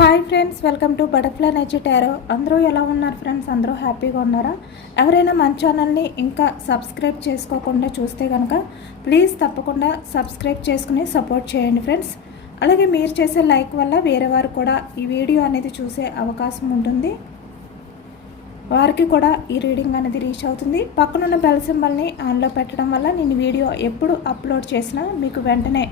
Hi friends, welcome to butterfly energy tarot. అందరూ ఎలా ఉన్నారు ఫ్రెండ్స్? అందరూ హ్యాపీగా ఉన్నారా? ఎవరైనా మన ఛానల్ని ఇంకా సబ్స్క్రైబ్ చేసుకోకుండా చూస్తే కనుక ప్లీజ్ తప్పకుండా సబ్స్క్రైబ్ చేసుకుని సపోర్ట్ చేయండి ఫ్రెండ్స్. అలాగే మీరు చేసే లైక్ వల్ల వేరే వారు కూడా ఈ వీడియో అనేది చూసే అవకాశం ఉంటుంది, వారికి కూడా ఈ రీడింగ్ అనేది రీచ్ అవుతుంది. పక్కనున్న బెల్ సింబల్ని ఆన్లో పెట్టడం వల్ల నేను వీడియో ఎప్పుడు అప్లోడ్ చేసినా మీకు వెంటనే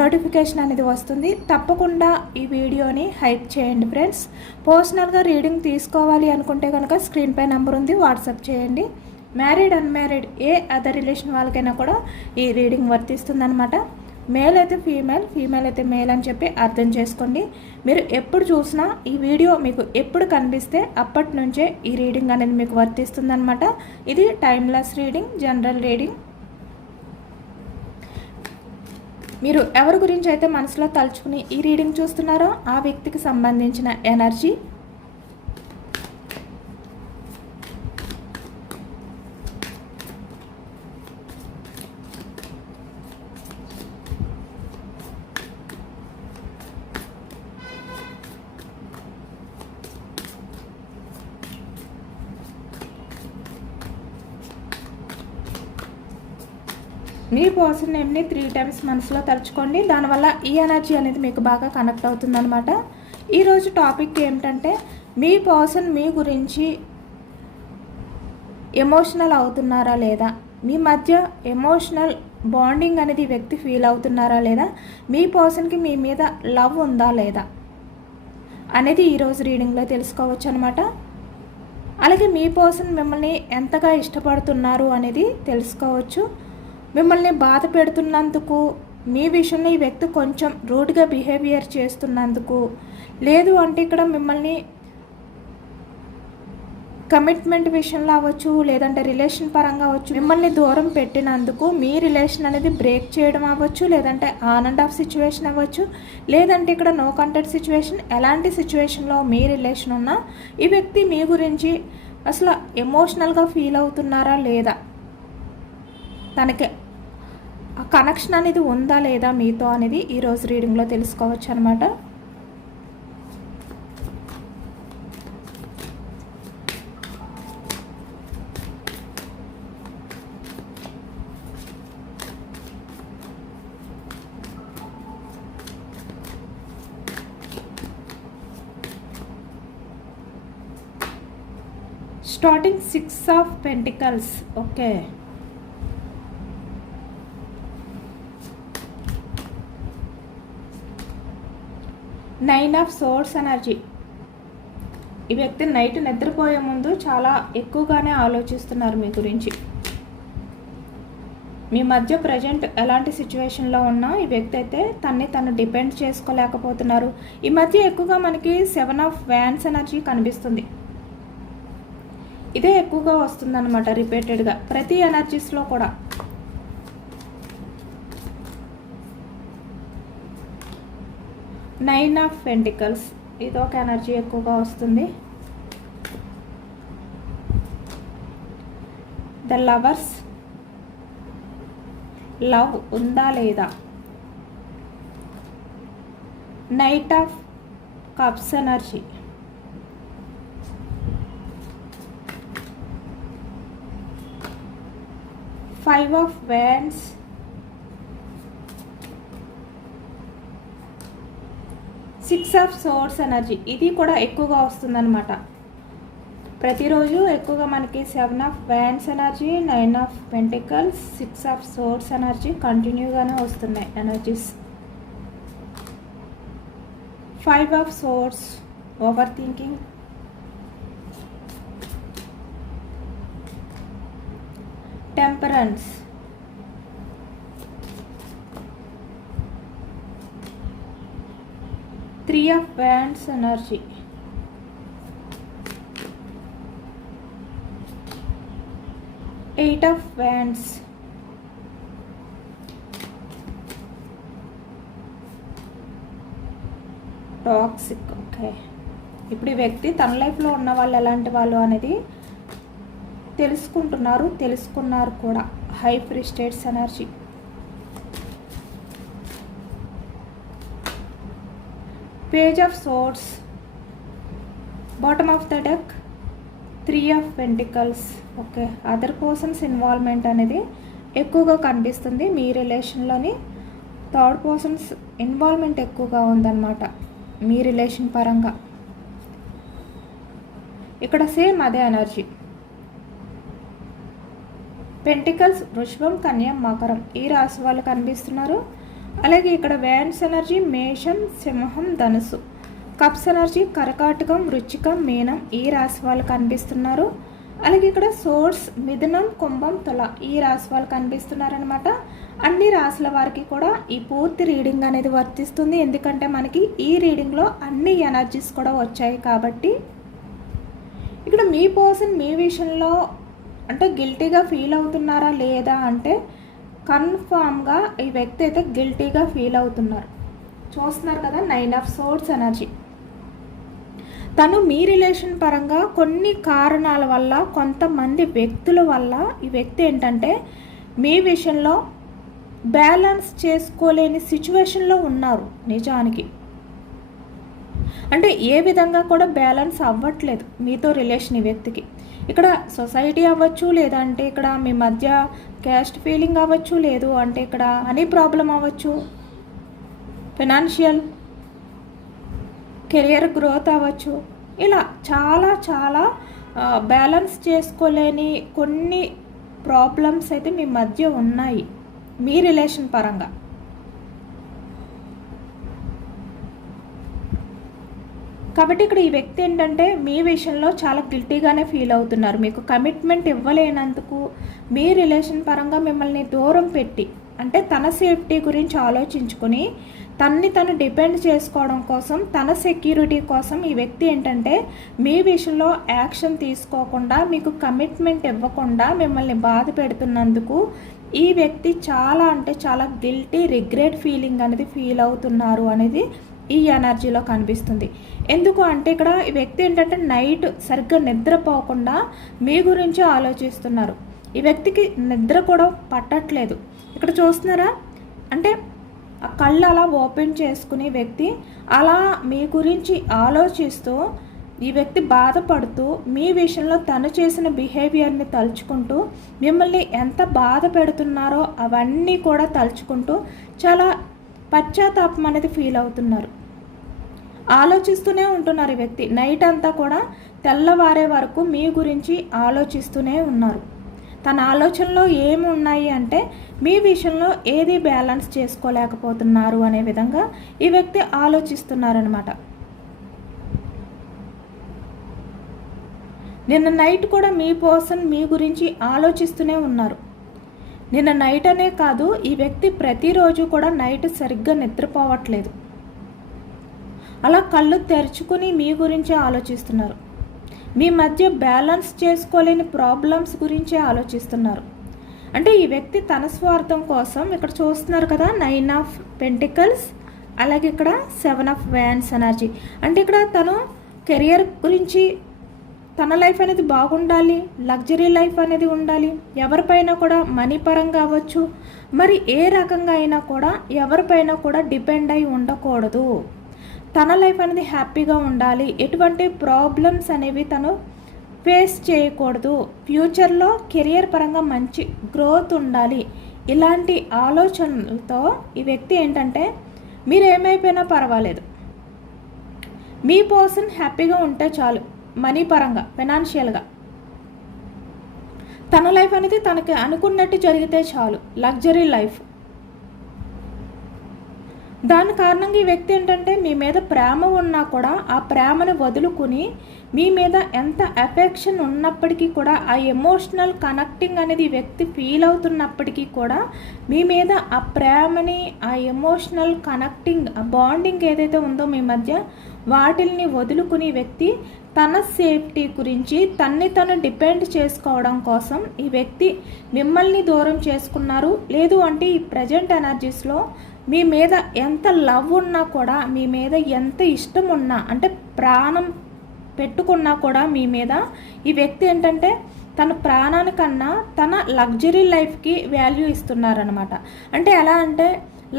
నోటిఫికేషన్ అనేది వస్తుంది. తప్పకుండా ఈ వీడియోని హైప్ చేయండి ఫ్రెండ్స్. పర్సనల్గా రీడింగ్ తీసుకోవాలి అనుకుంటే కనుక స్క్రీన్పై నెంబర్ ఉంది, వాట్సాప్ చేయండి. మ్యారీడ్ అన్మ్యారీడ్ ఏ అదర్ రిలేషన్ వాళ్ళకైనా కూడా ఈ రీడింగ్ వర్తిస్తుందన్నమాట. మేల్ అయితే ఫీమేల్, ఫీమేల్ అయితే మేల్ అని చెప్పి అర్థం చేసుకోండి. మీరు ఎప్పుడు చూసినా ఈ వీడియో మీకు ఎప్పుడు కనిపిస్తే అప్పటి నుంచే ఈ రీడింగ్ అనేది మీకు వర్తిస్తుందన్నమాట. ఇది టైమ్లెస్ రీడింగ్, జనరల్ రీడింగ్. మీరు ఎవరి గురించి అయితే మనసులో తలుచుకుని ఈ రీడింగ్ చూస్తున్నారో ఆ వ్యక్తికి సంబంధించిన ఎనర్జీ, మీ పర్సన్ నేమ్ని 3 times మనసులో తలుచుకోండి. దానివల్ల ఈ ఎనర్జీ అనేది మీకు బాగా కనెక్ట్ అవుతుందన్నమాట. ఈరోజు టాపిక్ ఏమిటంటే, మీ పర్సన్ మీ గురించి ఎమోషనల్ అవుతున్నారా లేదా, మీ మధ్య ఎమోషనల్ బాండింగ్ అనేది వ్యక్తి ఫీల్ అవుతున్నారా లేదా, మీ పర్సన్కి మీ మీద లవ్ ఉందా లేదా అనేది ఈరోజు రీడింగ్లో తెలుసుకోవచ్చు అనమాట. అలాగే మీ పర్సన్ మిమ్మల్ని ఎంతగా ఇష్టపడుతున్నారు అనేది తెలుసుకోవచ్చు. మిమ్మల్ని బాధ పెడుతున్నందుకు, మీ విషయంలో ఈ వ్యక్తి కొంచెం రూడ్గా బిహేవియర్ చేస్తున్నందుకు, లేదు అంటే ఇక్కడ మిమ్మల్ని కమిట్మెంట్ విషయంలో అవ్వచ్చు, లేదంటే రిలేషన్ పరంగా అవ్వచ్చు, మిమ్మల్ని దూరం పెట్టినందుకు మీ రిలేషన్ అనేది బ్రేక్ చేయడం అవ్వచ్చు, లేదంటే ఆన్ అండ్ ఆఫ్ సిచ్యువేషన్ అవ్వచ్చు, లేదంటే ఇక్కడ నో కాంటాక్ట్ సిచ్యువేషన్. ఎలాంటి సిచ్యువేషన్లో మీ రిలేషన్ ఉన్నా ఈ వ్యక్తి మీ గురించి అసలు ఎమోషనల్గా ఫీల్ అవుతున్నారా లేదా, తనకి ఆ కనెక్షన్ అనేది ఉందా లేదా మీతో అనేది ఈరోజు రీడింగ్లో తెలుసుకోవచ్చు అనమాట. Starting 6 of Pentacles. Okay, nine of swords energy. ఈ వ్యక్తి నైట్ నిద్రపోయే ముందు చాలా ఎక్కువగానే ఆలోచిస్తున్నారు మీ గురించి. మీ మధ్య ప్రజెంట్ ఎలాంటి సిచ్యువేషన్లో ఉన్నా ఈ వ్యక్తి అయితే తను డిపెండ్ చేసుకోలేకపోతున్నారు. ఈ మధ్య ఎక్కువగా మనకి 7 of Wands ఎనర్జీ కనిపిస్తుంది. ఇదే ఎక్కువగా వస్తుందన్నమాట రిపీటెడ్గా ప్రతి ఎనర్జీస్లో కూడా. నైన్ ఆఫ్ పెంటికల్స్ ఇదొక ఎనర్జీ ఎక్కువగా వస్తుంది. ద లవర్స్, లవ్ ఉందా లేదా. Knight of cups energy. Five of wands. Six of swords energy ఇది కూడా ఎక్కువగా వస్తుందన్నమాట. ప్రతిరోజు ఎక్కువగా మనకి 7 of Wands energy, 9 of Pentacles, 6 of Swords energy కంటిన్యూగానే వస్తున్నాయి energies. 5 of Swords over thinking. Temperance. 3 of Wands energy. 8 of Wands. Toxic. Okay, ఇప్పుడు ఈ వ్యక్తి తన లైఫ్లో ఉన్న వాళ్ళు ఎలాంటి వాళ్ళు అనేది తెలుసుకున్నారు కూడా. High priestess energy. Page of Swords, bottom of the deck 3 of pentacles. Okay, other persons involvement అనేది ఎక్కువగా కనిపిస్తుంది. మీ రిలేషన్లోని థర్డ్ పర్సన్స్ ఇన్వాల్వ్మెంట్ ఎక్కువగా ఉందన్నమాట మీ రిలేషన్ పరంగా. ఇక్కడ సేమ్ అదే ఎనర్జీ. పెంటికల్స్ వృషభం, కన్య, మకరం ఈ రాశి వాళ్ళు కనిపిస్తున్నారు. అలాగే ఇక్కడ వ్యాన్స్ ఎనర్జీ మేషం, సింహం, ధనుసు. కప్స్ ఎనర్జీ కర్కాటకం, వృశ్చికం, మీనం ఈ రాశి వాళ్ళు కనిపిస్తున్నారు. అలాగే ఇక్కడ సోర్స్ మిథునం, కుంభం, తుల ఈ రాశి వాళ్ళు కనిపిస్తున్నారనమాట. అన్ని రాశుల వారికి కూడా ఈ పూర్తి రీడింగ్ అనేది వర్తిస్తుంది. ఎందుకంటే మనకి ఈ రీడింగ్లో అన్ని ఎనర్జీస్ కూడా వచ్చాయి కాబట్టి. ఇక్కడ మీ పర్సన్ మీ విషయంలో అంటే గిల్టీగా ఫీల్ అవుతున్నారా లేదా అంటే కన్ఫామ్గా ఈ వ్యక్తి అయితే గిల్టీగా ఫీల్ అవుతున్నారు. చూస్తున్నారు కదా, 9 ఆఫ్ సోర్డ్స్ ఎనర్జీ. తను మీ రిలేషన్ పరంగా కొన్ని కారణాల వల్ల, కొంతమంది వ్యక్తుల వల్ల ఈ వ్యక్తి ఏంటంటే మీ విషయంలో బ్యాలెన్స్ చేసుకోలేని సిచ్యువేషన్లో ఉన్నారు. నిజానికి అంటే ఏ విధంగా కూడా బ్యాలెన్స్ అవ్వట్లేదు మీతో రిలేషన్ ఈ వ్యక్తికి. ఇక్కడ సొసైటీ అవ్వచ్చు, లేదంటే ఇక్కడ మీ మధ్య క్యాస్ట్ ఫీలింగ్ అవ్వచ్చు, లేదు అంటే ఇక్కడ హనీ ప్రాబ్లం అవ్వచ్చు, ఫైనాన్షియల్ కెరియర్ గ్రోత్ అవ్వచ్చు. ఇలా చాలా చాలా బ్యాలెన్స్ చేసుకోలేని కొన్ని ప్రాబ్లమ్స్ అయితే మీ మధ్య ఉన్నాయి మీ రిలేషన్ పరంగా. కాబట్టి ఇక్కడ ఈ వ్యక్తి ఏంటంటే మీ విషయంలో చాలా గిల్టీగానే ఫీల్ అవుతున్నారు. మీకు కమిట్మెంట్ ఇవ్వలేనందుకు మీ రిలేషన్ పరంగా మిమ్మల్ని దూరం పెట్టి, అంటే తన సేఫ్టీ గురించి ఆలోచించుకొని తను డిపెండ్ చేసుకోవడం కోసం, తన సెక్యూరిటీ కోసం ఈ వ్యక్తి ఏంటంటే మీ విషయంలో యాక్షన్ తీసుకోకుండా, మీకు కమిట్మెంట్ ఇవ్వకుండా మిమ్మల్ని బాధ పెడుతున్నందుకు ఈ వ్యక్తి చాలా అంటే చాలా గిల్టీ, రిగ్రెట్ ఫీలింగ్ అనేది ఫీల్ అవుతున్నారు అనేది ఈ ఎనర్జీలో కనిపిస్తుంది. ఎందుకు అంటే ఇక్కడ ఈ వ్యక్తి ఏంటంటే నైట్ సరిగ్గా నిద్రపోకుండా మీ గురించి ఆలోచిస్తున్నారు. ఈ వ్యక్తికి నిద్ర కూడా పట్టట్లేదు. ఇక్కడ చూస్తున్నారా, అంటే ఆ కళ్ళు అలా ఓపెన్ చేసుకుని వ్యక్తి అలా మీ గురించి ఆలోచిస్తూ, ఈ వ్యక్తి బాధపడుతూ మీ విషయంలో తను చేసిన బిహేవియర్ని తలుచుకుంటూ, మిమ్మల్ని ఎంత బాధ పెడుతున్నారో అవన్నీ కూడా తలుచుకుంటూ చాలా పశ్చాత్తాపం అనేది ఫీల్ అవుతున్నారు. ఆలోచిస్తూనే ఉంటున్నారు. ఈ వ్యక్తి నైట్ అంతా కూడా తెల్లవారే వరకు మీ గురించి ఆలోచిస్తూనే ఉన్నారు. తన ఆలోచనలో ఏమి ఉన్నాయి అంటే మీ విషయంలో ఏది బ్యాలెన్స్ చేసుకోలేకపోతున్నారు అనే విధంగా ఈ వ్యక్తి ఆలోచిస్తున్నారనమాట. నిన్న నైట్ కూడా మీ పర్సన్ మీ గురించి ఆలోచిస్తూనే ఉన్నారు. నిన్న నైట్ అనే కాదు, ఈ వ్యక్తి ప్రతిరోజు కూడా నైట్ సరిగ్గా నిద్రపోవట్లేదు. అలా కళ్ళు తెరుచుకుని మీ గురించి ఆలోచిస్తున్నారు. మీ మధ్య బ్యాలెన్స్ చేసుకోలేని ప్రాబ్లమ్స్ గురించి ఆలోచిస్తున్నారు. అంటే ఈ వ్యక్తి తన స్వార్థం కోసం, ఇక్కడ చూస్తున్నారు కదా 9 ఆఫ్ పెంటికల్స్, అలాగే ఇక్కడ 7 ఆఫ్ వ్యాన్స్ ఎనర్జీ. అంటే ఇక్కడ తను కెరియర్ గురించి, తన లైఫ్ అనేది బాగుండాలి, లగ్జరీ లైఫ్ అనేది ఉండాలి, ఎవరిపైనా కూడా మనీ పరంగా అవ్వచ్చు, మరి ఏ రకంగా అయినా కూడా ఎవరిపైనా కూడా డిపెండ్ అయి ఉండకూడదు. తన లైఫ్ అనేది హ్యాపీగా ఉండాలి, ఎటువంటి ప్రాబ్లమ్స్ అనేవి తను ఫేస్ చేయకూడదు, ఫ్యూచర్లో కెరియర్ పరంగా మంచి గ్రోత్ ఉండాలి. ఇలాంటి ఆలోచనలతో ఈ వ్యక్తి ఏంటంటే మీరు ఏమైపోయినా పర్వాలేదు, మీ పర్సన్ హ్యాపీగా ఉంటే చాలు, మనీ పరంగా, ఫైనాన్షియల్గా తన లైఫ్ అనేది తనకి అనుకున్నట్టు జరిగితే చాలు, లగ్జరీ లైఫ్. దాని కారణంగా ఈ వ్యక్తి ఏంటంటే మీ మీద ప్రేమ ఉన్నా కూడా ఆ ప్రేమను వదులుకుని, మీ మీద ఎంత అఫెక్షన్ ఉన్నప్పటికీ కూడా, ఆ ఎమోషనల్ కనెక్టింగ్ అనేది ఈ వ్యక్తి ఫీల్ అవుతున్నప్పటికీ కూడా, మీ మీద ఆ ప్రేమని, ఆ ఎమోషనల్ కనెక్టింగ్, ఆ బాండింగ్ ఏదైతే ఉందో మీ మధ్య, వాటిల్ని వదులుకుని వ్యక్తి తన సేఫ్టీ గురించి తను డిపెండ్ చేసుకోవడం కోసం ఈ వ్యక్తి మిమ్మల్ని దూరం చేసుకున్నారు. లేదు అంటే ఈ ప్రజెంట్ ఎనర్జీస్లో మీ మీద ఎంత లవ్ ఉన్నా కూడా, మీ మీద ఎంత ఇష్టం ఉన్నా, అంటే ప్రాణం పెట్టుకున్నా కూడా మీ మీద ఈ వ్యక్తి ఏంటంటే తన ప్రాణానికన్నా తన లగ్జరీ లైఫ్కి వాల్యూ ఇస్తున్నారనమాట. అంటే ఎలా అంటే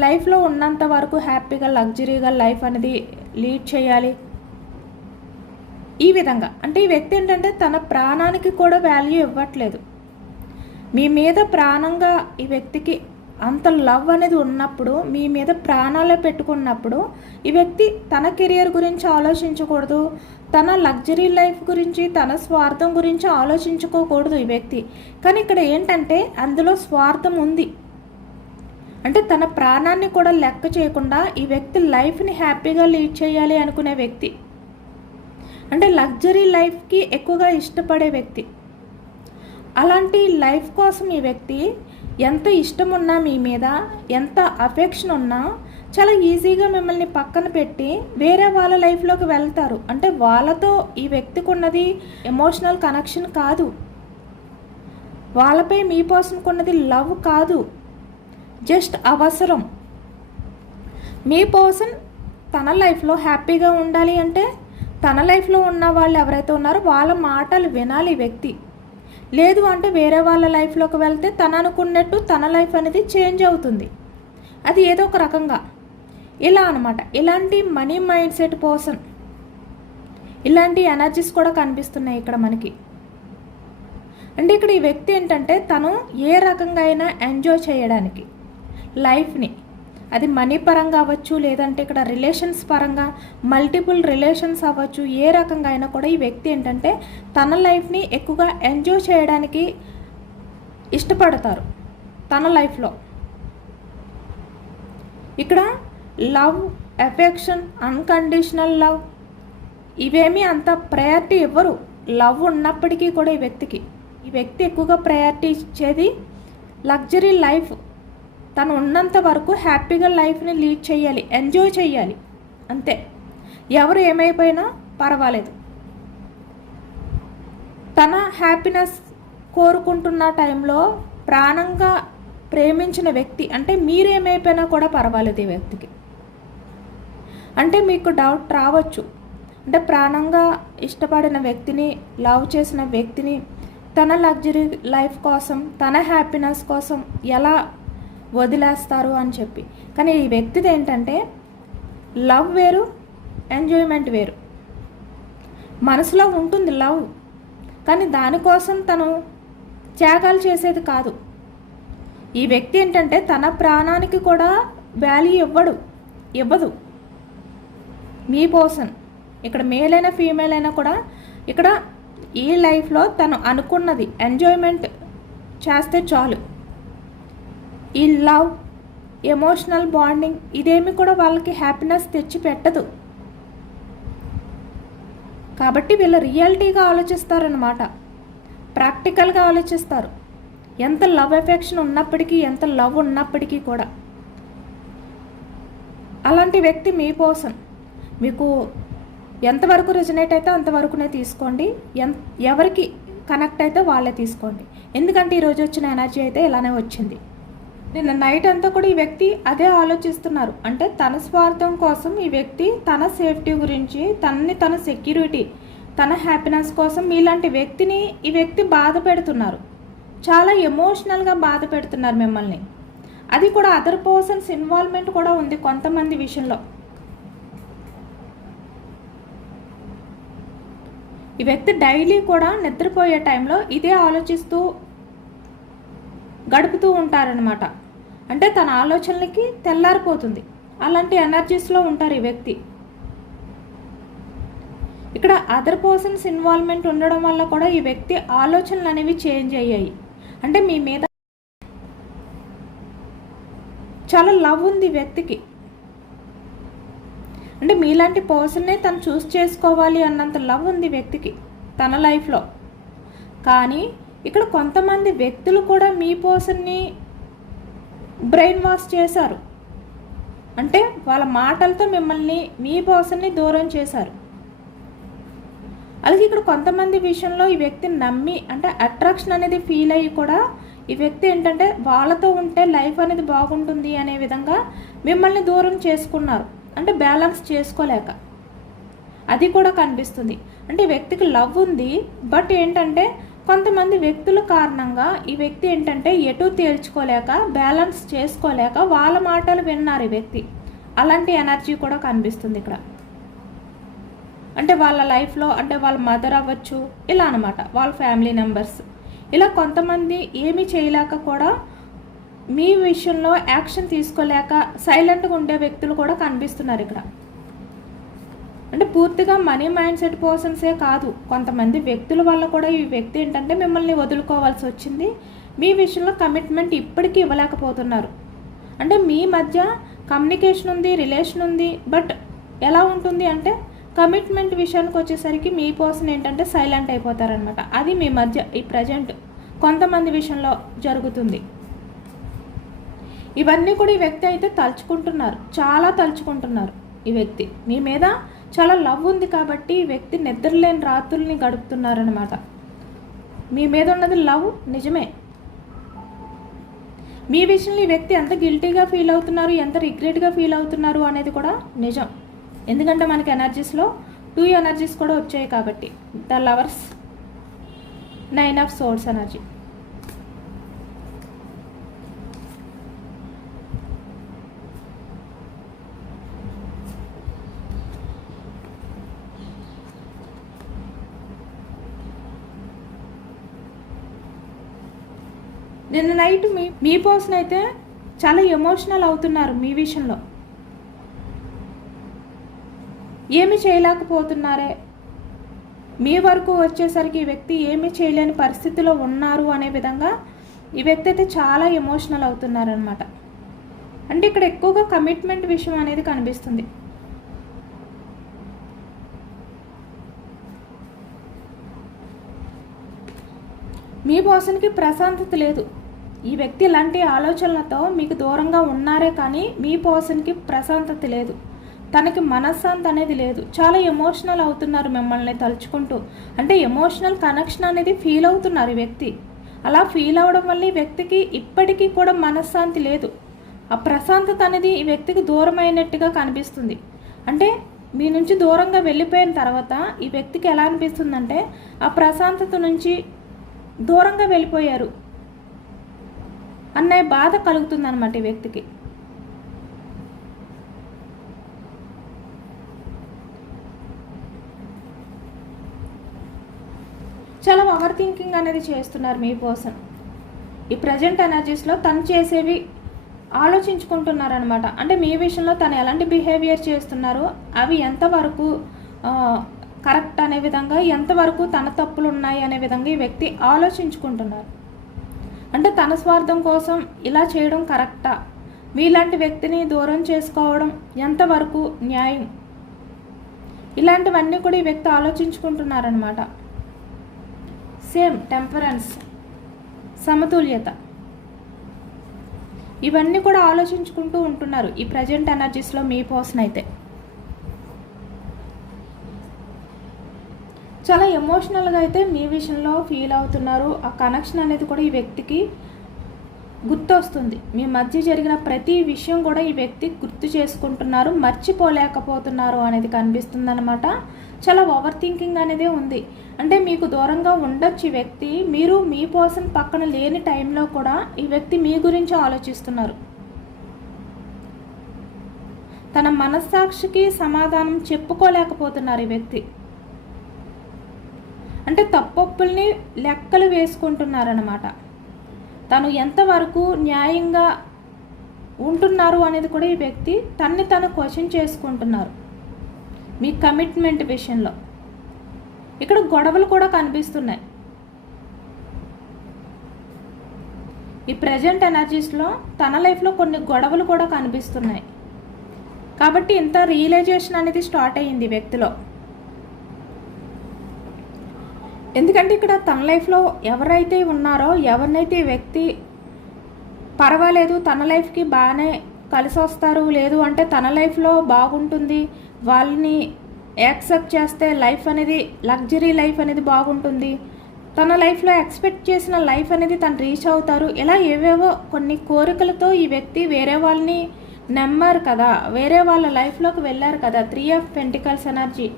లైఫ్లో ఉన్నంత వరకు హ్యాపీగా లగ్జరీగా లైఫ్ అనేది లీడ్ చేయాలి, ఈ విధంగా అంటే ఈ వ్యక్తి ఏంటంటే తన ప్రాణానికి కూడా వాల్యూ ఇవ్వట్లేదు. మీ మీద ప్రాణంగా ఈ వ్యక్తికి అంత లవ్ అనేది ఉన్నప్పుడు, మీ మీద ప్రాణాలే పెట్టుకున్నప్పుడు ఈ వ్యక్తి తన కెరియర్ గురించి ఆలోచించకూడదు, తన లగ్జరీ లైఫ్ గురించి, తన స్వార్థం గురించి ఆలోచించుకోకూడదు ఈ వ్యక్తి. కానీ ఇక్కడ ఏంటంటే అందులో స్వార్థం ఉంది. అంటే తన ప్రాణాన్ని కూడా లెక్క చేయకుండా ఈ వ్యక్తి లైఫ్ని హ్యాపీగా లీడ్ చేయాలి అనుకునే వ్యక్తి, అంటే లగ్జరీ లైఫ్కి ఎక్కువగా ఇష్టపడే వ్యక్తి. అలాంటి లైఫ్ కోసం ఈ వ్యక్తి ఎంత ఇష్టం ఉన్నా మీ మీద, ఎంత అఫెక్షన్ ఉన్నా చాలా ఈజీగా మిమ్మల్ని పక్కన పెట్టి వేరే వాళ్ళ లైఫ్లోకి వెళ్తారు. అంటే వాళ్ళతో ఈ వ్యక్తికి ఉన్నది ఎమోషనల్ కనెక్షన్ కాదు, వాళ్ళపై మీ పర్సన్కి ఉన్నది లవ్ కాదు, జస్ట్ అవసరం. మీ పర్సన్ తన లైఫ్లో హ్యాపీగా ఉండాలి అంటే తన లైఫ్లో ఉన్న వాళ్ళు ఎవరైతే ఉన్నారో వాళ్ళ మాటలు వినాలి ఈ వ్యక్తి. లేదు అంటే వేరే వాళ్ళ లైఫ్లోకి వెళ్తే తను అనుకున్నట్టు తన లైఫ్ అనేది చేంజ్ అవుతుంది, అది ఏదో ఒక రకంగా ఇలా అనమాట. ఇలాంటి మనీ మైండ్ సెట్ పర్సన్, ఇలాంటి ఎనర్జీస్ కూడా కనిపిస్తున్నాయి ఇక్కడ మనకి. అంటే ఇక్కడ ఈ వ్యక్తి ఏంటంటే తను ఏ రకంగా అయినా ఎంజాయ్ చేయడానికి లైఫ్ని, అది మనీ పరంగా అవ్వచ్చు, లేదంటే ఇక్కడ రిలేషన్స్ పరంగా మల్టిపుల్ రిలేషన్స్ అవ్వచ్చు, ఏ రకంగా అయినా కూడా ఈ వ్యక్తి ఏంటంటే తన లైఫ్ని ఎక్కువగా ఎంజాయ్ చేయడానికి ఇష్టపడతారు తన లైఫ్లో. ఇక్కడ లవ్, ఎఫెక్షన్, అన్కండిషనల్ లవ్ ఇవేమీ అంత ప్రయారిటీ ఇవ్వరు. లవ్ ఉన్నప్పటికీ కూడా ఈ వ్యక్తి ఎక్కువగా ప్రయారిటీ ఇచ్చేది లగ్జరీ లైఫ్. తను ఉన్నంత వరకు హ్యాపీగా లైఫ్ని లీడ్ చేయాలి, ఎంజాయ్ చేయాలి, అంతే. ఎవరు ఏమైపోయినా పర్వాలేదు. తన హ్యాపీనెస్ కోరుకుంటున్న టైంలో ప్రాణంగా ప్రేమించిన వ్యక్తి, అంటే మీరేమైపోయినా కూడా పర్వాలేదు ఈ వ్యక్తికి. అంటే మీకు డౌట్ రావచ్చు, అంటే ప్రాణంగా ఇష్టపడిన వ్యక్తిని, లవ్ చేసిన వ్యక్తిని తన లగ్జరీ లైఫ్ కోసం, తన హ్యాపీనెస్ కోసం ఎలా వదిలేస్తారు అని చెప్పి. కానీ ఈ వ్యక్తిది ఏంటంటే లవ్ వేరు, ఎంజాయ్మెంట్ వేరు. మనసులో ఉంటుంది లవ్, కానీ దానికోసం తను త్యాగాలు చేసేది కాదు. ఈ వ్యక్తి ఏంటంటే తన ప్రాణానికి కూడా వాల్యూ ఇవ్వదు మీ పర్సన్. ఇక్కడ మేల్ అయినా ఫీమేల్ అయినా కూడా ఇక్కడ ఈ లైఫ్లో తను అనుకున్నది ఎంజాయ్మెంట్ చేస్తే చాలు. ఈ లవ్, ఎమోషనల్ బాండింగ్ ఇదేమి కూడా వాళ్ళకి హ్యాపీనెస్ తెచ్చి పెట్టదు. కాబట్టి వీళ్ళు రియాలిటీగా ఆలోచిస్తారనమాట, ప్రాక్టికల్గా ఆలోచిస్తారు. ఎంత లవ్ ఎఫెక్షన్ ఉన్నప్పటికీ, ఎంత లవ్ ఉన్నప్పటికీ కూడా. అలాంటి వ్యక్తి మీ పర్సన్. మీకు ఎంతవరకు రెజనేట్ అయితే అంతవరకునే తీసుకోండి, ఎవరికి కనెక్ట్ అయితే వాళ్ళే తీసుకోండి. ఎందుకంటే ఈరోజు వచ్చిన ఎనర్జీ అయితే ఇలానే వచ్చింది. నిన్న నైట్ అంతా కూడా ఈ వ్యక్తి అదే ఆలోచిస్తున్నారు. అంటే తన స్వార్థం కోసం ఈ వ్యక్తి తన సేఫ్టీ గురించి, తన సెక్యూరిటీ, తన హ్యాపీనెస్ కోసం ఇలాంటి వ్యక్తిని ఈ వ్యక్తి బాధ పెడుతున్నారు. చాలా ఎమోషనల్గా బాధ పెడుతున్నారు మిమ్మల్ని. అది కూడా అదర్ పర్సన్స్ ఇన్వాల్వ్మెంట్ కూడా ఉంది కొంతమంది విషయంలో. ఈ వ్యక్తి డైలీ కూడా నిద్రపోయే టైంలో ఇదే ఆలోచిస్తూ గడుపుతూ ఉంటారనమాట. అంటే తన ఆలోచనలకి తెల్లారిపోతుంది. అలాంటి ఎనర్జీస్లో ఉంటారు ఈ వ్యక్తి. ఇక్కడ అదర్ పర్సన్స్ ఇన్వాల్వ్మెంట్ ఉండడం వల్ల కూడా ఈ వ్యక్తి ఆలోచనలు అనేవి చేంజ్ అయ్యాయి. అంటే మీ మీద చాలా లవ్ ఉంది ఈ వ్యక్తికి. అంటే మీలాంటి పర్సన్నే తను చూస్ చేసుకోవాలి అన్నంత లవ్ ఉంది వ్యక్తికి తన లైఫ్లో. కానీ ఇక్కడ కొంతమంది వ్యక్తులు కూడా మీ పర్సన్ని బ్రెయిన్ వాష్ చేశారు. అంటే వాళ్ళ మాటలతో మిమ్మల్ని, మీ పర్సన్ని దూరం చేశారు. అలాగే ఇక్కడ కొంతమంది విషయంలో ఈ వ్యక్తిని నమ్మి, అంటే అట్రాక్షన్ అనేది ఫీల్ అయ్యి కూడా ఈ వ్యక్తి ఏంటంటే వాళ్ళతో ఉంటే లైఫ్ అనేది బాగుంటుంది అనే విధంగా మిమ్మల్ని దూరం చేసుకున్నారు. అంటే బ్యాలెన్స్ చేసుకోలేక, అది కూడా కనిపిస్తుంది. అంటే ఈ వ్యక్తికి లవ్ ఉంది, బట్ ఏంటంటే కొంతమంది వ్యక్తుల కారణంగా ఈ వ్యక్తి ఏంటంటే ఎటు తేల్చుకోలేక, బ్యాలెన్స్ చేసుకోలేక వాళ్ళ మాటలు విన్నారు ఈ వ్యక్తి. అలాంటి ఎనర్జీ కూడా కనిపిస్తుంది ఇక్కడ. అంటే వాళ్ళ లైఫ్లో అంటే వాళ్ళ మదర్ అవ్వచ్చు, ఇలా అనమాట, వాళ్ళ ఫ్యామిలీ మెంబర్స్. ఇలా కొంతమంది ఏమీ చేయలేక కూడా మీ విషయంలో యాక్షన్ తీసుకోలేక సైలెంట్గా ఉండే వ్యక్తులు కూడా కనిపిస్తున్నారు ఇక్కడ. అంటే పూర్తిగా మనీ మైండ్ సెట్ పర్సన్సే కాదు, కొంతమంది వ్యక్తుల వల్ల కూడా ఈ వ్యక్తి ఏంటంటే మిమ్మల్ని వదులుకోవాల్సి వచ్చింది. మీ విషయంలో కమిట్మెంట్ ఇప్పటికీ ఇవ్వలేకపోతున్నారు. అంటే మీ మధ్య కమ్యూనికేషన్ ఉంది, రిలేషన్ ఉంది, బట్ ఎలా ఉంటుంది అంటే కమిట్మెంట్ విషయానికి వచ్చేసరికి మీ పర్సన్ ఏంటంటే సైలెంట్ అయిపోతారనమాట. అది మీ మధ్య ఈ ప్రజెంట్ కొంతమంది విషయంలో జరుగుతుంది. ఇవన్నీ కూడా ఈ వ్యక్తి అయితే తలుచుకుంటున్నారు, చాలా తలుచుకుంటున్నారు. ఈ వ్యక్తి మీ మీద చాలా లవ్ ఉంది కాబట్టి ఈ వ్యక్తి నిద్రలేని రాత్రుల్ని గడుపుతున్నారనమాట. మీ మీద ఉన్నది లవ్ నిజమే. మీ విషయంలో ఈ వ్యక్తి ఎంత గిల్టీగా ఫీల్ అవుతున్నారు, ఎంత రిగ్రెట్గా ఫీల్ అవుతున్నారు అనేది కూడా నిజం. ఎందుకంటే మనకి ఎనర్జీస్లో 2 ఎనర్జీస్ కూడా వచ్చాయి కాబట్టి, the lovers, 9 of swords energy. నిన్న నైట్ మీ పర్సన్ అయితే చాలా ఎమోషనల్ అవుతున్నారు మీ విషయంలో. ఏమి చేయలేకపోతున్నారే, మీ వరకు వచ్చేసరికి ఈ వ్యక్తి ఏమీ చేయలేని పరిస్థితిలో ఉన్నారు అనే విధంగా ఈ వ్యక్తి అయితే చాలా ఎమోషనల్ అవుతున్నారనమాట. అంటే ఇక్కడ ఎక్కువగా కమిట్మెంట్ విషయం అనేది కనిపిస్తుంది. మీ పర్సన్కి ప్రశాంతత లేదు. ఈ వ్యక్తి ఇలాంటి ఆలోచనలతో మీకు దూరంగా ఉన్నారే కానీ మీ పర్సన్కి ప్రశాంతత లేదు, తనకి మనశ్శాంతి అనేది లేదు. చాలా ఎమోషనల్ అవుతున్నారు మిమ్మల్ని తలుచుకుంటూ. అంటే ఎమోషనల్ కనెక్షన్ అనేది ఫీల్ అవుతున్నారు ఈ వ్యక్తి. అలా ఫీల్ అవ్వడం వల్ల ఈ వ్యక్తికి ఇప్పటికీ కూడా మనశ్శాంతి లేదు. ఆ ప్రశాంతత అనేది ఈ వ్యక్తికి దూరమైనట్టుగా కనిపిస్తుంది. అంటే మీ నుంచి దూరంగా వెళ్ళిపోయిన తర్వాత ఈ వ్యక్తికి ఎలా అనిపిస్తుందంటే ఆ ప్రశాంతత నుంచి దూరంగా వెళ్ళిపోయారు అనే బాధ కలుగుతుందన్నమాట ఈ వ్యక్తికి. చాలా ఓవర్ థింకింగ్ అనేది చేస్తున్నారు మీ పర్సన్. ఈ ప్రజెంట్ ఎనర్జీస్లో తను చేసేవి ఆలోచించుకుంటున్నారనమాట. అంటే మీ విషయంలో తను ఎలాంటి బిహేవియర్ చేస్తున్నారో అవి ఎంతవరకు కరెక్ట్ అనే విధంగా, ఎంతవరకు తన తప్పులు ఉన్నాయి అనే విధంగా ఈ వ్యక్తి ఆలోచించుకుంటున్నారు. అంటే తన స్వార్థం కోసం ఇలా చేయడం కరెక్టా, మీలాంటి వ్యక్తిని దూరం చేసుకోవడం ఎంతవరకు న్యాయం, ఇలాంటివన్నీ కూడా ఈ వ్యక్తి ఆలోచించుకుంటున్నారనమాట. సేమ్ టెంపరెన్స్, సమతుల్యత, ఇవన్నీ కూడా ఆలోచించుకుంటూ ఉంటున్నారు ఈ ప్రజెంట్ ఎనర్జీస్లో మీ పర్సన్ అయితే. చాలా ఎమోషనల్గా అయితే మీ విషయంలో ఫీల్ అవుతున్నారు. ఆ కనెక్షన్ అనేది కూడా ఈ వ్యక్తికి గుర్తొస్తుంది. మీ మధ్య జరిగిన ప్రతి విషయం కూడా ఈ వ్యక్తి గుర్తు చేసుకుంటున్నారు, మర్చిపోలేకపోతున్నారు అనేది కనిపిస్తుందన్నమాట. చాలా ఓవర్ థింకింగ్ అనేది ఉంది. అంటే మీకు దూరంగా ఉండొచ్చు ఈ వ్యక్తి, మీరు మీ పర్సన్ పక్కన లేని టైంలో కూడా ఈ వ్యక్తి మీ గురించి ఆలోచిస్తున్నారు. తన మనస్సాక్షికి సమాధానం చెప్పుకోలేకపోతున్నారు ఈ వ్యక్తి. అంటే తప్పొప్పుల్ని లెక్కలు వేసుకుంటున్నారన్నమాట. తను ఎంతవరకు న్యాయంగా ఉంటున్నారు అనేది కూడా ఈ వ్యక్తి తన్ని తను క్వశ్చన్ చేసుకుంటున్నారు మీ కమిట్మెంట్ విషయంలో. ఇక్కడ గొడవలు కూడా కనిపిస్తున్నాయి ఈ ప్రజెంట్ ఎనర్జీస్లో. తన లైఫ్లో కొన్ని గొడవలు కూడా కనిపిస్తున్నాయి కాబట్టి ఇంత రియలైజేషన్ అనేది స్టార్ట్ అయ్యింది వ్యక్తిలో. ఎందుకంటే ఇక్కడ తన లైఫ్లో ఎవరైతే ఉన్నారో, ఎవరినైతే ఈ వ్యక్తి పర్వాలేదు తన లైఫ్కి బాగానే కలిసి వస్తారు, లేదు అంటే తన లైఫ్లో బాగుంటుంది, వాళ్ళని యాక్సెప్ట్ చేస్తే లైఫ్ అనేది లగ్జరీ లైఫ్ అనేది బాగుంటుంది, తన లైఫ్లో ఎక్స్పెక్ట్ చేసిన లైఫ్ అనేది తను రీచ్ అవుతారు, ఇలా ఏవేవో కొన్ని కోరికలతో ఈ వ్యక్తి వేరే వాళ్ళని నమ్మారు కదా, వేరే వాళ్ళ లైఫ్లోకి వెళ్ళారు కదా, 3 ఆఫ్ పెంటికల్స్ ఎనర్జీ,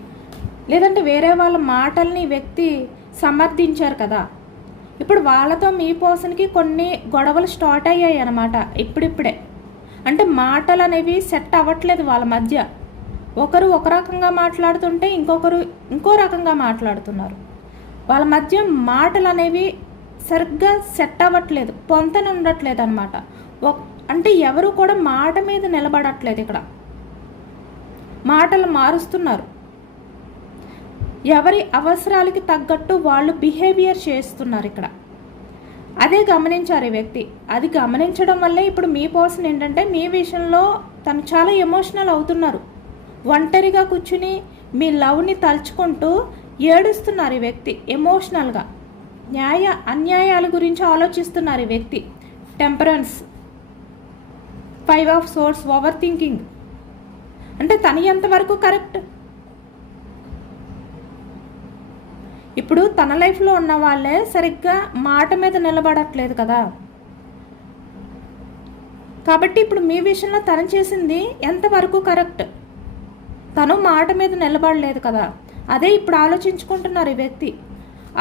లేదంటే వేరే వాళ్ళ మాటల్ని ఈ వ్యక్తి సమర్థించారు కదా. ఇప్పుడు వాళ్ళతో మీ పర్సన్కి కొన్ని గొడవలు స్టార్ట్ అయ్యాయి అన్నమాట ఇప్పుడిప్పుడే. అంటే మాటలు అనేవి సెట్ అవ్వట్లేదు వాళ్ళ మధ్య. ఒకరు ఒక రకంగా మాట్లాడుతుంటే ఇంకొకరు ఇంకో రకంగా మాట్లాడుతున్నారు. వాళ్ళ మధ్య మాటలు అనేవి సరిగ్గా సెట్ అవ్వట్లేదు, పొంతన ఉండట్లేదు అనమాట. అంటే ఎవరు కూడా మాట మీద నిలబడట్లేదు. ఇక్కడ మాటలు మారుస్తున్నారు. ఎవరి అవసరాలకి తగ్గట్టు వాళ్ళు బిహేవియర్ చేస్తున్నారు ఇక్కడ. అదే గమనించారు ఈ వ్యక్తి. అది గమనించడం వల్లే ఇప్పుడు మీ పర్సన్ ఏంటంటే మీ విషయంలో తను చాలా ఎమోషనల్ అవుతున్నారు. ఒంటరిగా కూర్చుని మీ లవ్ని తలుచుకుంటూ ఏడుస్తున్నారు ఈ వ్యక్తి. ఎమోషనల్గా అన్యాయాల గురించి ఆలోచిస్తున్నారు ఈ వ్యక్తి. Temperance, 5 of swords, over thinking. అంటే తను ఎంతవరకు కరెక్ట్? ఇప్పుడు తన లైఫ్లో ఉన్న వాళ్ళే సరిగ్గా మాట మీద నిలబడట్లేదు కదా. కాబట్టి ఇప్పుడు మీ విషయంలో తను చేసింది ఎంతవరకు కరెక్ట్? తను మాట మీద నిలబడలేదు కదా. అదే ఇప్పుడు ఆలోచించుకుంటున్నారు ఈ వ్యక్తి.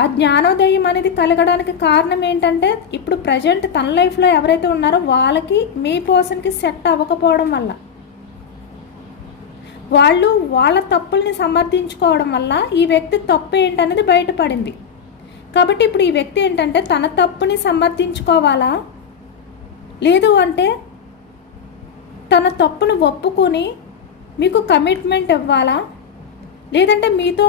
ఆ జ్ఞానోదయం అనేది కలగడానికి కారణం ఏంటంటే ఇప్పుడు ప్రజెంట్ తన లైఫ్లో ఎవరైతే ఉన్నారో వాళ్ళకి మీ పర్సన్కి సెట్ అవ్వకపోవడం వల్ల, వాళ్ళు వాళ్ళ తప్పుల్ని సమర్థించుకోవడం వల్ల ఈ వ్యక్తి తప్పు ఏంటనేది బయటపడింది. కాబట్టి ఇప్పుడు ఈ వ్యక్తి ఏంటంటే తన తప్పుని సమర్థించుకోవాలా, లేదు అంటే తన తప్పును ఒప్పుకొని మీకు కమిట్మెంట్ ఇవ్వాలా, లేదంటే మీతో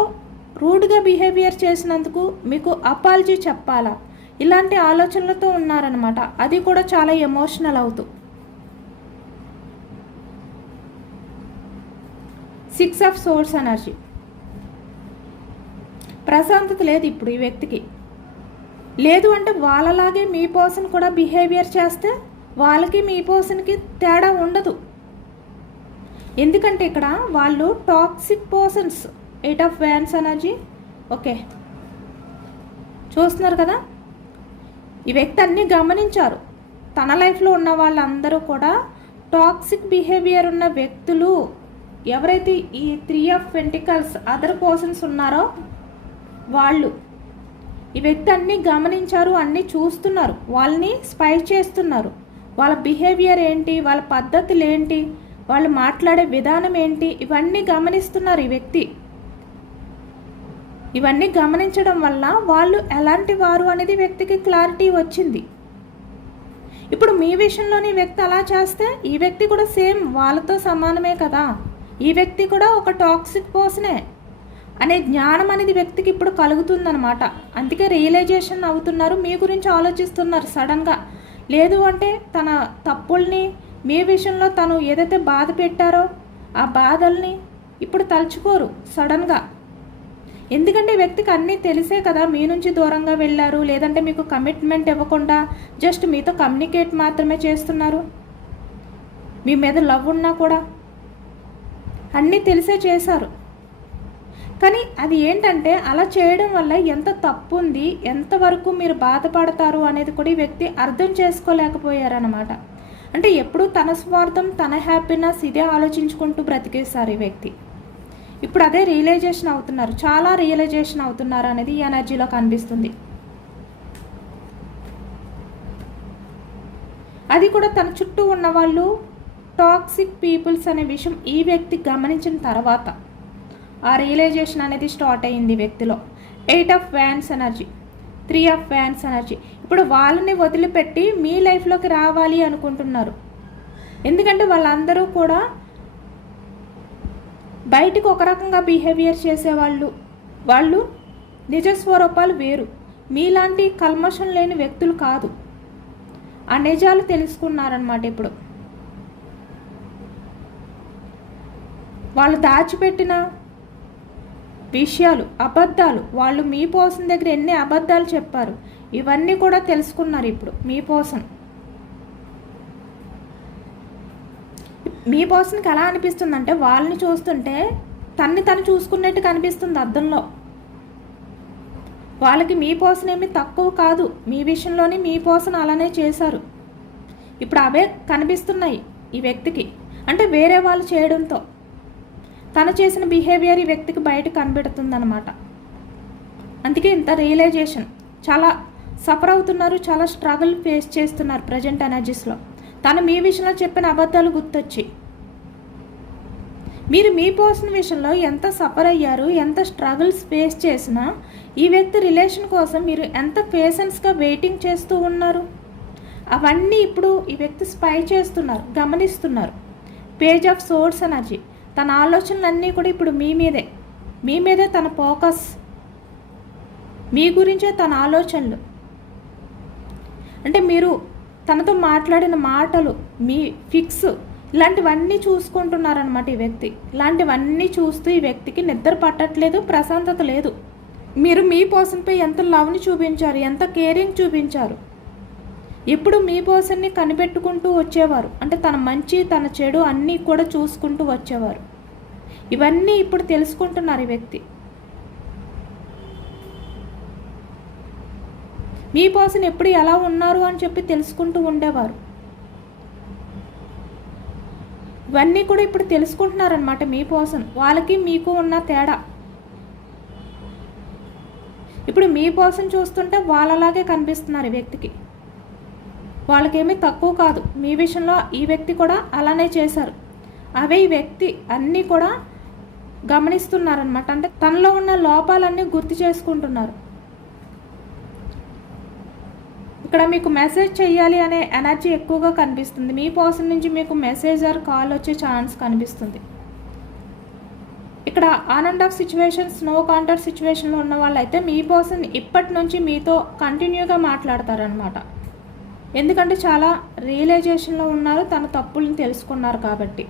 రూడ్గా బిహేవియర్ చేసినందుకు మీకు అపాలజీ చెప్పాలా, ఇలాంటి ఆలోచనలతో ఉన్నారనమాట. అది కూడా చాలా ఎమోషనల్ అవుతూ. 6 ఆఫ్ సోర్స్ ఎనర్జీ. ప్రశాంతత లేదు ఇప్పుడు ఈ వ్యక్తికి. లేదు అంటే వాళ్ళలాగే మీ పర్సన్ కూడా బిహేవియర్ చేస్తే వాళ్ళకి మీ పర్సన్కి తేడా ఉండదు. ఎందుకంటే ఇక్కడ వాళ్ళు toxic persons. 8 of wands energy. Okay, చూస్తున్నారు కదా, ఈ వ్యక్తి అన్నీ గమనించారు. తన లైఫ్లో ఉన్న వాళ్ళందరూ కూడా టాక్సిక్ బిహేవియర్ ఉన్న వ్యక్తులు. ఎవరైతే ఈ 3 ఆఫ్ పెంటికల్స్ అదర్ పర్సన్స్ ఉన్నారో వాళ్ళు, ఈ వ్యక్తి అన్నీ గమనించారు, అన్నీ చూస్తున్నారు, వాళ్ళని స్పై చేస్తున్నారు. వాళ్ళ బిహేవియర్ ఏంటి, వాళ్ళ పద్ధతులు ఏంటి, వాళ్ళు మాట్లాడే విధానం ఏంటి, ఇవన్నీ గమనిస్తున్నారు ఈ వ్యక్తి. ఇవన్నీ గమనించడం వల్ల వాళ్ళు ఎలాంటి వారు అనేది వ్యక్తికి క్లారిటీ వచ్చింది. ఇప్పుడు మీ విషయంలోని వ్యక్తి అలా చేస్తే ఈ వ్యక్తి కూడా సేమ్ వాళ్ళతో సమానమే కదా. ఈ వ్యక్తి కూడా ఒక టాక్సిక్ పర్సనే అనే జ్ఞానం అనేది వ్యక్తికి ఇప్పుడు కలుగుతుందన్నమాట. అందుకే రియలైజేషన్ అవుతున్నారు, మీ గురించి ఆలోచిస్తున్నారు సడన్గా. లేదు అంటే తన తప్పుల్ని, మీ విషయంలో తను ఏదైతే బాధ పెట్టారో ఆ బాధల్ని ఇప్పుడు తలుచుకోరు సడన్గా. ఎందుకంటే వ్యక్తికి అన్నీ తెలిసే కదా, మీ నుంచి దూరంగా వెళ్ళారు, లేదంటే మీకు కమిట్మెంట్ ఇవ్వకుండా జస్ట్ మీతో కమ్యూనికేట్ మాత్రమే చేస్తున్నారు. మీ మీద లవ్ ఉన్నా కూడా అన్నీ తెలిసే చేశారు. కానీ అది ఏంటంటే అలా చేయడం వల్ల ఎంత తప్పు ఉంది, ఎంతవరకు మీరు బాధపడతారు అనేది కూడా ఈ వ్యక్తి అర్థం చేసుకోలేకపోయారన్నమాట. అంటే ఎప్పుడూ తన స్వార్థం, తన హ్యాపీనెస్ ఇదే ఆలోచించుకుంటూ బ్రతికేశారు ఈ వ్యక్తి. ఇప్పుడు అదే రియలైజేషన్ అవుతున్నారు, చాలా రియలైజేషన్ అవుతున్నారు అనేది ఈ ఎనర్జీలో కనిపిస్తుంది. అది కూడా తన చుట్టూ ఉన్న వాళ్ళు టాక్సిక్ పీపుల్స్ అనే విషయం ఈ వ్యక్తి గమనించిన తర్వాత ఆ రియలైజేషన్ అనేది స్టార్ట్ అయ్యింది వ్యక్తిలో. 8 of wands energy, 3 of wands energy. ఇప్పుడు వాళ్ళని వదిలిపెట్టి మీ లైఫ్లోకి రావాలి అనుకుంటున్నారు. ఎందుకంటే వాళ్ళందరూ కూడా బయటికి ఒక రకంగా బిహేవియర్ చేసేవాళ్ళు, వాళ్ళు నిజ స్వరూపాలు వేరు. మీలాంటి కల్మషం లేని వ్యక్తులు కాదు. ఆ నిజాలు తెలుసుకున్నారనమాట. ఇప్పుడు వాళ్ళు దాచిపెట్టిన విషయాలు, అబద్ధాలు, వాళ్ళు మీ పర్సన్ దగ్గర ఎన్ని అబద్ధాలు చెప్పారు, ఇవన్నీ కూడా తెలుసుకున్నారు ఇప్పుడు మీ పర్సన్. మీ పర్సన్కి ఎలా అనిపిస్తుందంటే వాళ్ళని చూస్తుంటే తను చూసుకున్నట్టు కనిపిస్తుంది అద్దంలో. వాళ్ళకి మీ పర్సన్ ఏమి తక్కువ కాదు, మీ విషయంలోని మీ పర్సన్ అలానే చేశారు. ఇప్పుడు అవే కనిపిస్తున్నాయి ఈ వ్యక్తికి. అంటే వేరే వాళ్ళు చేయడంతో తను చేసిన బిహేవియర్ ఈ వ్యక్తికి బయట కనబడుతుందన్నమాట. అందుకే ఇంత రియలైజేషన్. చాలా సఫర్ అవుతున్నారు, చాలా స్ట్రగుల్ ఫేస్ చేస్తున్నారు ప్రజెంట్ ఎనర్జీస్లో. తను మీ విషయంలో చెప్పిన అబద్ధాలు గుర్తొచ్చి మీరు మీ పర్సన్ విషయంలో ఎంత సఫర్ అయ్యారు, ఎంత స్ట్రగుల్స్ ఫేస్ చేసినా ఈ వ్యక్తి రిలేషన్ కోసం మీరు ఎంత పేషెన్స్గా వెయిటింగ్ చేస్తూ ఉన్నారు. అవన్నీ ఇప్పుడు ఈ వ్యక్తి స్పై చేస్తున్నారు, గమనిస్తున్నారు. Page of swords energy. తన ఆలోచనలన్నీ కూడా ఇప్పుడు మీ మీదే తన ఫోకస్, మీ గురించే తన ఆలోచనలు. అంటే మీరు తనతో మాట్లాడిన మాటలు, మీ ఫిక్స్, ఇలాంటివన్నీ చూసుకుంటున్నారనమాట ఈ వ్యక్తి. ఇలాంటివన్నీ చూస్తూ ఈ వ్యక్తికి నిద్ర పట్టట్లేదు, ప్రశాంతత లేదు. మీరు మీ పర్సన్పై ఎంత లవ్ని చూపించారు, ఎంత కేరింగ్ చూపించారు. ఎప్పుడు మీ పర్సన్ని కనిపెట్టుకుంటూ వచ్చేవారు. అంటే తన మంచి తన చెడు అన్నీ కూడా చూసుకుంటూ వచ్చేవారు. ఇవన్నీ ఇప్పుడు తెలుసుకుంటున్నారు ఈ వ్యక్తి. మీ పర్సన్ ఎప్పుడు ఎలా ఉన్నారు అని చెప్పి తెలుసుకుంటూ ఉండేవారు. ఇవన్నీ కూడా ఇప్పుడు తెలుసుకుంటున్నారనమాట మీ పర్సన్. వాళ్ళకి మీకు ఉన్న తేడా. ఇప్పుడు మీ పర్సన్ చూస్తుంటే వాళ్ళలాగే కనిపిస్తున్నారు ఈ వ్యక్తికి. వాళ్ళకేమీ తక్కువ కాదు. మీ విషయంలో ఈ వ్యక్తి కూడా అలానే చేశారు. అవే ఈ వ్యక్తి అన్నీ కూడా గమనిస్తున్నారనమాట. అంటే తనలో ఉన్న లోపాలన్నీ గుర్తు చేసుకుంటున్నారు. ఇక్కడ మీకు మెసేజ్ చేయాలి అనే ఎనర్జీ ఎక్కువగా కనిపిస్తుంది. మీ పర్సన్ నుంచి మీకు మెసేజ్ ఆర్ కాల్ వచ్చే ఛాన్స్ కనిపిస్తుంది. ఇక్కడ on and off situations, no contact సిచ్యువేషన్లో ఉన్న వాళ్ళైతే మీ పర్సన్ ఇప్పటి నుంచి మీతో కంటిన్యూగా మాట్లాడతారనమాట. ఎందుకంటే చాలా రియలైజేషన్లో ఉన్నారు, తన తప్పులను తెలుసుకున్నారు కాబట్టి.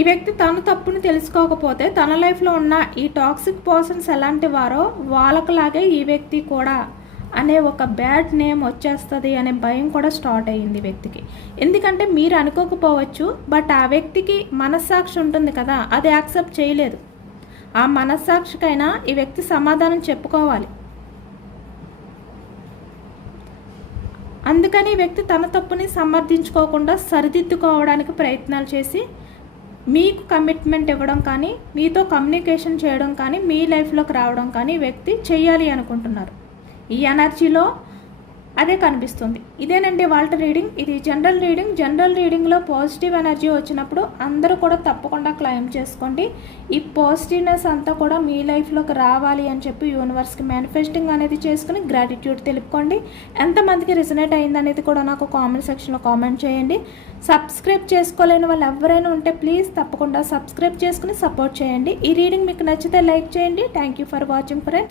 ఈ వ్యక్తి తన తప్పుని తెలుసుకోకపోతే తన లైఫ్లో ఉన్న ఈ టాక్సిక్ పర్సన్స్ ఎలాంటి వారో వాళ్ళకులాగే ఈ వ్యక్తి కూడా అనే ఒక బ్యాడ్ నేమ్ వచ్చేస్తుంది అనే భయం కూడా స్టార్ట్ అయ్యింది వ్యక్తికి. ఎందుకంటే మీరు అనుకోకపోవచ్చు, బట్ ఆ వ్యక్తికి మనస్సాక్షి ఉంటుంది కదా, అది యాక్సెప్ట్ చేయలేదు. ఆ మనస్సాక్షికైనా ఈ వ్యక్తి సమాధానం చెప్పుకోవాలి. అందుకని ఈ వ్యక్తి తన తప్పుని సమర్థించుకోకుండా సరిదిద్దుకోవడానికి ప్రయత్నాలు చేసి మీకు కమిట్మెంట్ ఇవ్వడం కానీ, మీతో కమ్యూనికేషన్ చేయడం కానీ, మీ లైఫ్లోకి రావడం కానీ ఈ వ్యక్తి చెయ్యాలి అనుకుంటున్నారు. ఈ ఎనర్జీలో అదే కనిపిస్తుంది. ఇదేనండి వాళ్ళ రీడింగ్. ఇది జనరల్ రీడింగ్. జనరల్ రీడింగ్లో పాజిటివ్ ఎనర్జీ వచ్చినప్పుడు అందరూ కూడా తప్పకుండా క్లెయిమ్ చేసుకోండి. ఈ పాజిటివ్నెస్ అంతా కూడా మీ లైఫ్లోకి రావాలి అని చెప్పి యూనివర్స్కి మేనిఫెస్టింగ్ అనేది చేసుకుని గ్రాటిట్యూడ్ తెలుపుకోండి. ఎంతమందికి రిజనేట్ అయింది అనేది కూడా నాకు కామెంట్ సెక్షన్లో కామెంట్ చేయండి. సబ్స్క్రైబ్ చేసుకోలేని వాళ్ళు ఎవరైనా ఉంటే ప్లీజ్ తప్పకుండా సబ్స్క్రైబ్ చేసుకుని సపోర్ట్ చేయండి. ఈ రీడింగ్ మీకు నచ్చితే లైక్ చేయండి. Thank you for watching friends.